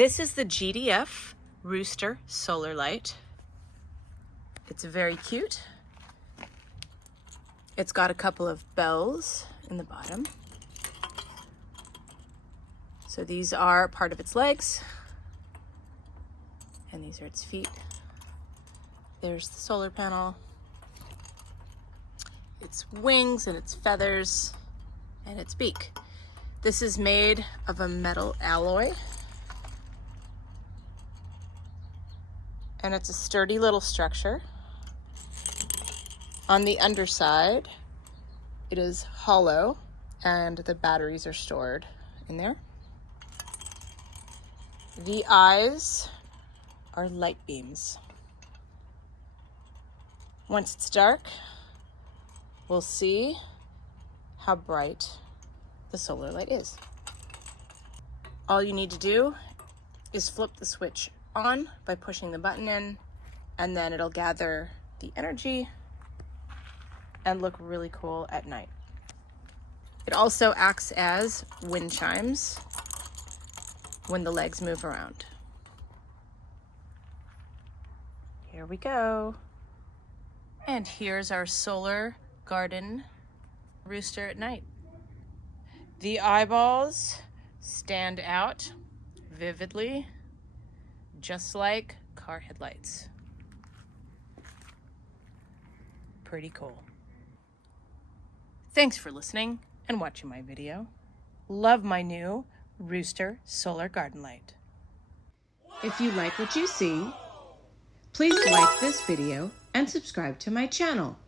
This is the GDF Rooster solar light. It's very cute. It's got a couple of bells in the bottom. So these are part of its legs, and these are its feet. There's the solar panel, its wings and its feathers, and its beak. This is made of a metal alloy, and it's a sturdy little structure. On the underside, it is hollow, and the batteries are stored in there. The eyes are light beams. Once it's dark, we'll see how bright the solar light is. All you need to do is flip the switch on by pushing the button in, and then it'll gather the energy and look really cool at night. It also acts as wind chimes when the legs move around. Here we go. And here's our solar garden rooster at night. The eyeballs stand out vividly, just like car headlights. Pretty cool. Thanks for listening and watching my video. Love my new Rooster solar garden light. If you like what you see, please like this video and subscribe to my channel.